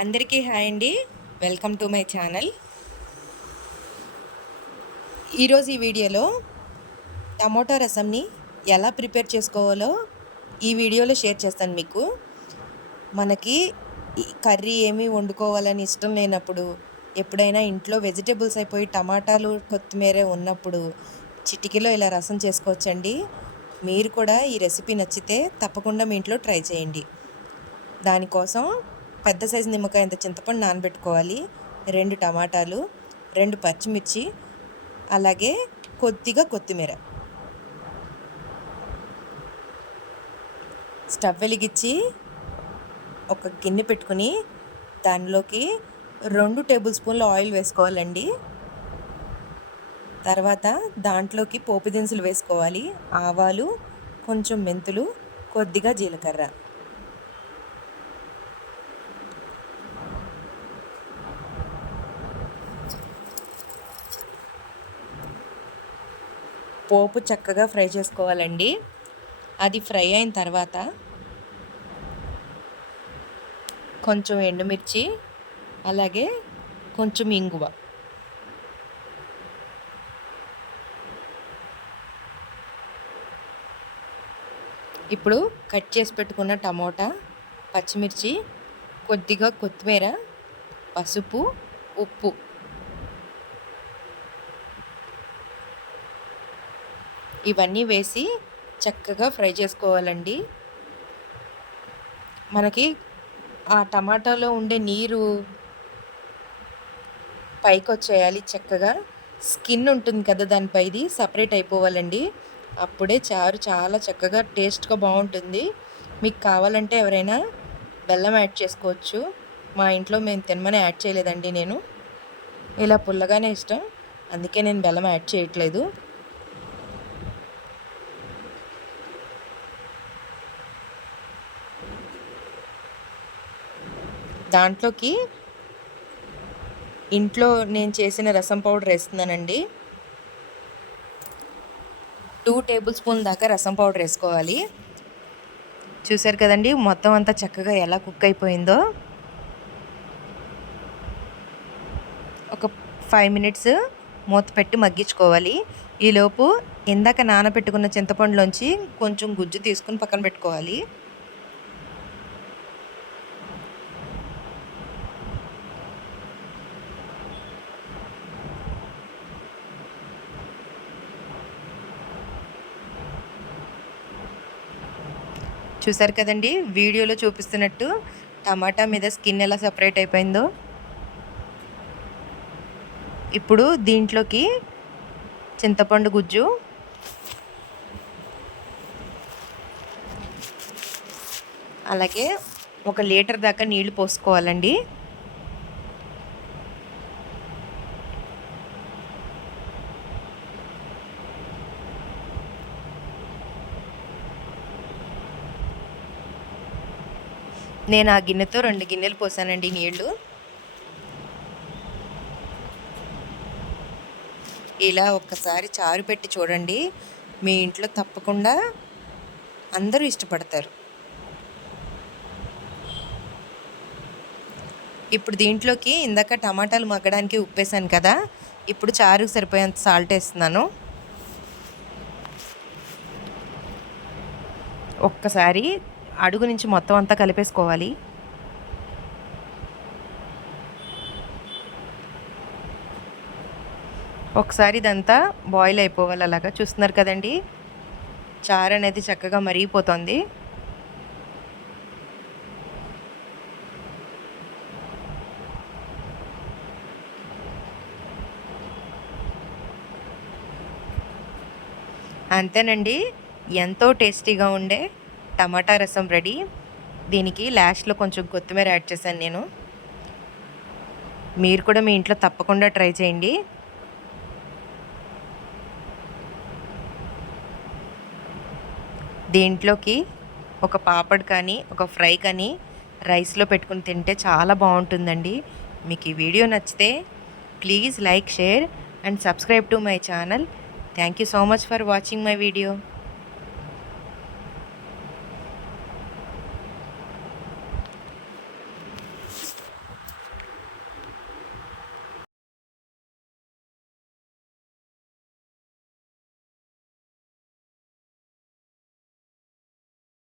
అందరికీ హాయ్ అండి. Welcome to my channel ఈరోజు ఈ వీడియోలో టమోటా రసంని ఎలా ప్రిపేర్ చేసుకోవాలో ఈ వీడియోలో షేర్ చేస్తాను మీకు. మనకి కర్రీ ఏమీ వండుకోవాలని ఇష్టం లేనప్పుడు ఎప్పుడైనా ఇంట్లో వెజిటేబుల్స్ అయిపోయి టమాటాలు కొత్తిమీర ఉన్నప్పుడు చిటికీలో ఇలా రసం చేసుకోవచ్చండి. మీరు కూడా ఈ రెసిపీ నచ్చితే తప్పకుండా మీ ఇంట్లో ట్రై చేయండి. దానికోసం పెద్ద సైజు నిమ్మకాయ ఇంత చింతపండు నానబెట్టుకోవాలి. రెండు టమాటాలు రెండు పచ్చిమిర్చి అలాగే కొద్దిగా కొత్తిమీర. స్టవ్ వెలిగించి ఒక గిన్నె పెట్టుకుని దానిలోకి రెండు టేబుల్ స్పూన్ల ఆయిల్ వేసుకోవాలండి. తర్వాత దాంట్లోకి పోపు దినుసులు వేసుకోవాలి. ఆవాలు కొంచెం మెంతులు కొద్దిగా జీలకర్ర. పోపు చక్కగా ఫ్రై చేసుకోవాలండి. అది ఫ్రై అయిన తర్వాత కొంచెం ఎండుమిర్చి అలాగే కొంచెం ఇంగువ. ఇప్పుడు కట్ చేసి పెట్టుకున్న టమోటా పచ్చిమిర్చి కొద్దిగా కొత్తిమీర పసుపు ఉప్పు. ఇవన్నీ వేసి చక్కగా ఫ్రై చేసుకోవాలండి. మనకి ఆ టమాటాలో ఉండే నీరు పైకి వచ్చేయాలి చక్కగా. స్కిన్ ఉంటుంది కదా దానిపైది సపరేట్ అయిపోవాలండి. అప్పుడే చారు చాలా చక్కగా టేస్ట్గా బాగుంటుంది. మీకు కావాలంటే ఎవరైనా బెల్లం యాడ్ చేసుకోవచ్చు. మా ఇంట్లో మేము తినమని యాడ్ చేయలేదండి నేను. ఇలా పుల్లగానే ఇష్టం. అందుకే నేను బెల్లం యాడ్ చేయట్లేదు. దాంట్లోకి ఇంట్లో నేను చేసిన రసం పౌడర్ వేస్తున్నానండి. టూ టేబుల్ స్పూన్ దాకా రసం పౌడర్ వేసుకోవాలి. చూసారు కదండి మొత్తం అంతా చక్కగా ఎలా కుక్ అయిపోయిందో. ఒక ఫైవ్ మినిట్స్ మూత పెట్టి మగ్గించుకోవాలి. ఈలోపు ఇందాక నానబెట్టుకున్న చింతపండులోంచి కొంచెం గుజ్జు తీసుకుని పక్కన పెట్టుకోవాలి. చూసారు కదండి వీడియోలో చూపిస్తున్నట్టు టమాటా మీద స్కిన్ ఎలా సపరేట్ అయిపోయిందో. ఇప్పుడు దీంట్లోకి చింతపండు గుజ్జు అలాగే ఒక లీటర్ దాకా నీళ్ళు పోసుకోవాలండి. నేను ఆ గిన్నెతో రెండు గిన్నెలు పోసానండి నీళ్ళు. ఇలా ఒక్కసారి చారు పెట్టి చూడండి. మీ ఇంట్లో తప్పకుండా అందరూ ఇష్టపడతారు. ఇప్పుడు దీంట్లోకి ఇందాక టమాటాలు మగ్గడానికి ఉప్పేసాను కదా ఇప్పుడు చారుకు సరిపోయేంత సాల్ట్ వేస్తున్నాను. ఒక్కసారి అడుగు నుంచి మొత్తం అంతా కలిపేసుకోవాలి. ఒకసారి ఇదంతా బాయిల్ అయిపోవాలి అలాగా. చూస్తున్నారు కదండి? చారు అనేది చక్కగా మరిగిపోతుంది. అంతేనండి. ఎంతో టేస్టీగా ఉండే టమాటా రసం రెడీ. దీనికి లాస్ట్లో కొంచెం కొత్తిమీర యాడ్ చేశాను నేను. మీరు కూడా మీ ఇంట్లో తప్పకుండా ట్రై చేయండి. దీంట్లోకి ఒక పాపడ్ కానీ ఒక ఫ్రై కానీ రైస్లో పెట్టుకుని తింటే చాలా బాగుంటుందండి. మీకు ఈ వీడియో నచ్చితే please like share and subscribe to my channel. Thank you so much for watching my video.